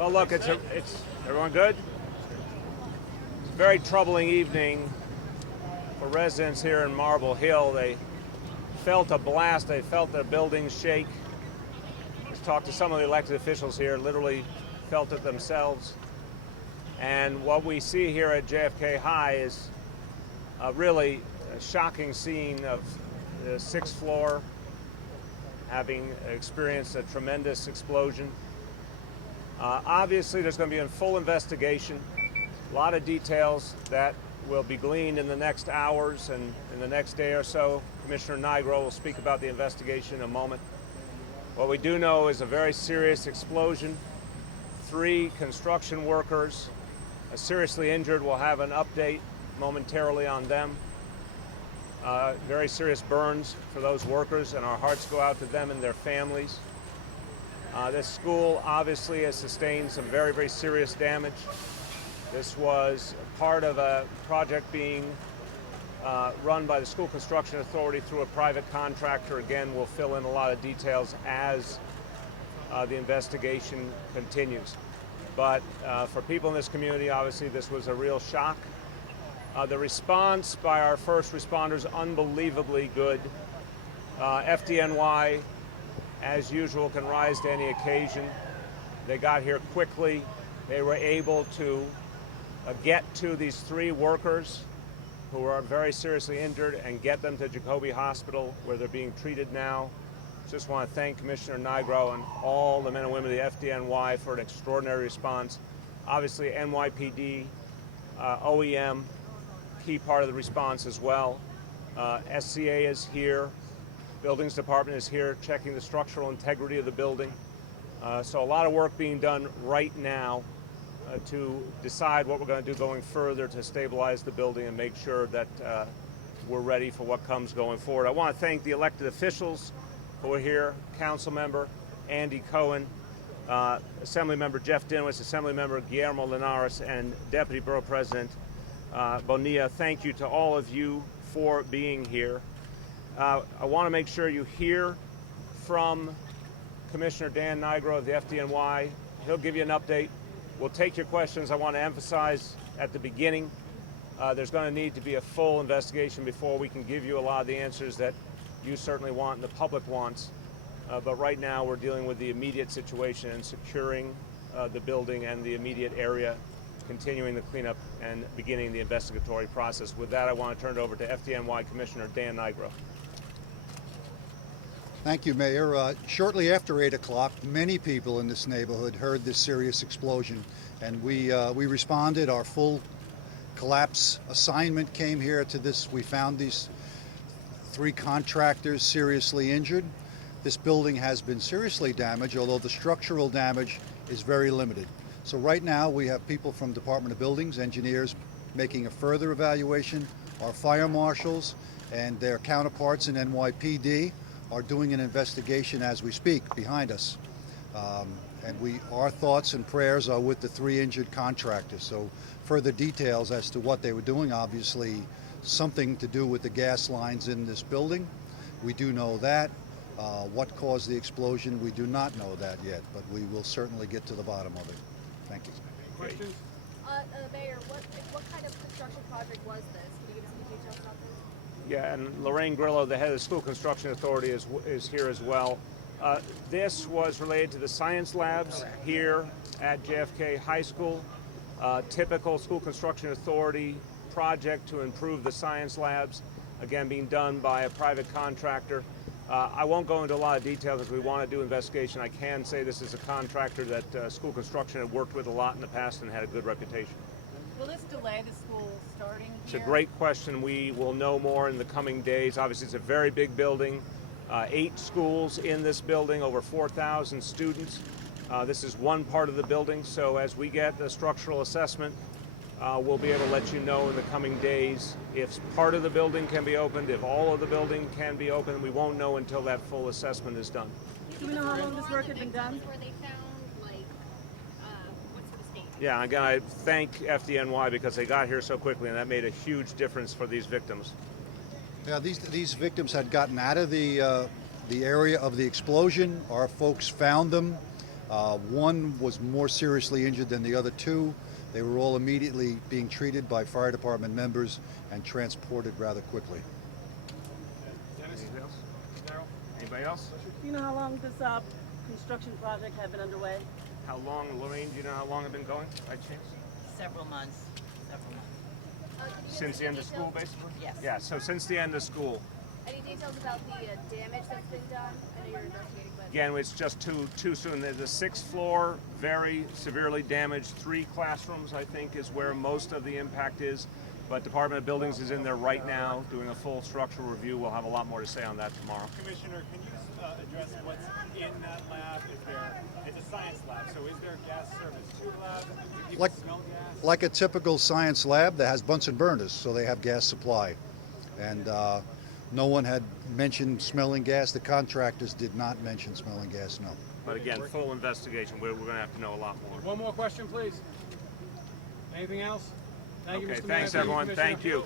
Well, look, it's everyone good? It's a very troubling evening for residents here in Marble Hill. They felt a blast. They felt their buildings shake. Just talked to some of the elected officials here, literally felt it themselves. And what we see here at JFK High is really a shocking scene of the 6th floor having experienced a tremendous explosion. Obviously, there's going to be a full investigation, a lot of details that will be gleaned in the next hours and in the next day or so. Commissioner Nigro will speak about the investigation in a moment. What we do know is a very serious explosion. 3 construction workers seriously injured. We'll have an update momentarily on them. Very serious burns for those workers, and our hearts go out to them and their families. This school obviously has sustained some very, very serious damage. This was part of a project being run by the School Construction Authority through a private contractor. Again, we'll fill in a lot of details as the investigation continues. But for people in this community, obviously this was a real shock. The response by our first responders, unbelievably good. FDNY, as usual, can rise to any occasion. They got here quickly. They were able to get to these 3 workers who are very seriously injured and get them to Jacoby Hospital, where they're being treated now. Just want to thank Commissioner Nigro and all the men and women of the FDNY for an extraordinary response. Obviously, NYPD, OEM, key part of the response as well. SCA is here. Buildings Department is here checking the structural integrity of the building. So a lot of work being done right now to decide what we're going to do going further to stabilize the building and make sure that we're ready for what comes going forward. I want to thank the elected officials who are here, Council Member Andy Cohen, Assembly Member Jeff Dinwitz, Assembly Member Guillermo Linares, and Deputy Borough President Bonilla. Thank you to all of you for being here. I want to make sure you hear from Commissioner Dan Nigro of the FDNY. He'll give you an update. We'll take your questions. I want to emphasize at the beginning, there's going to need to be a full investigation before we can give you a lot of the answers that you certainly want and the public wants. But right now we're dealing with the immediate situation and securing the building and the immediate area, continuing the cleanup and beginning the investigatory process. With that, I want to turn it over to FDNY Commissioner Dan Nigro. Thank you, Mayor. Shortly after 8 o'clock, many people in this neighborhood heard this serious explosion, and we responded. Our full collapse assignment came here to this. We found these 3 contractors seriously injured. This building has been seriously damaged, although the structural damage is very limited. So right now we have people from Department of Buildings, engineers, making a further evaluation. Our fire marshals and their counterparts in NYPD are doing an investigation as we speak behind us. And our thoughts and prayers are with the 3 injured contractors. So further details as to what they were doing, obviously something to do with the gas lines in this building. We do know that. What caused the explosion, we do not know that yet, but we will certainly get to the bottom of it. Thank you. Questions? Mayor, what kind of construction project was this? Can you give us any details about this? Yeah, and Lorraine Grillo, the head of the School Construction Authority, is here as well. This was related to the science labs here at JFK High School. Typical School Construction Authority project to improve the science labs, again being done by a private contractor. I won't go into a lot of details as we want to do investigation. I can say this is a contractor that School Construction had worked with a lot in the past and had a good reputation. Will this delay the school starting here? It's a great question. We will know more in the coming days. Obviously, it's a very big building. 8 schools in this building, over 4,000 students. This is one part of the building, so as we get the structural assessment, we'll be able to let you know in the coming days if part of the building can be opened, if all of the building can be opened. We won't know until that full assessment is done. Do we know how long this work had been done? Where they found, like, what's the state? Yeah, again, I thank FDNY because they got here so quickly, and that made a huge difference for these victims. Yeah, these victims had gotten out of the area of the explosion. Our folks found them. One was more seriously injured than the other two. They were all immediately being treated by fire department members and transported rather quickly. Anything else? Anybody else? Do you know how long this construction project had been underway? How long, Lorraine, do you know how long it's been going by chance? Several months. Several months. Can you Since give the us end any of school, details- basically? Yes. Yeah, so since the end of school. Any details about the damage that's been done? I know you're investigating, but Again, it's just too soon. The sixth floor, very severely damaged. 3 classrooms, I think, is where most of the impact is. But Department of Buildings is in there right now doing a full structural review. We'll have a lot more to say on that tomorrow. Commissioner, can you address what's in that lab? It's a science lab, so is there gas service to the lab? Do people smell gas? Like a typical science lab that has Bunsen burners, so they have gas supply. And no one had mentioned smelling gas. The contractors did not mention smelling gas, no. But again, full investigation. We're going to have to know a lot more. One more question, please. Anything else? Thank you, Okay, Mr. Mayor. thanks Thank you, everyone. Commissioner. Thank you.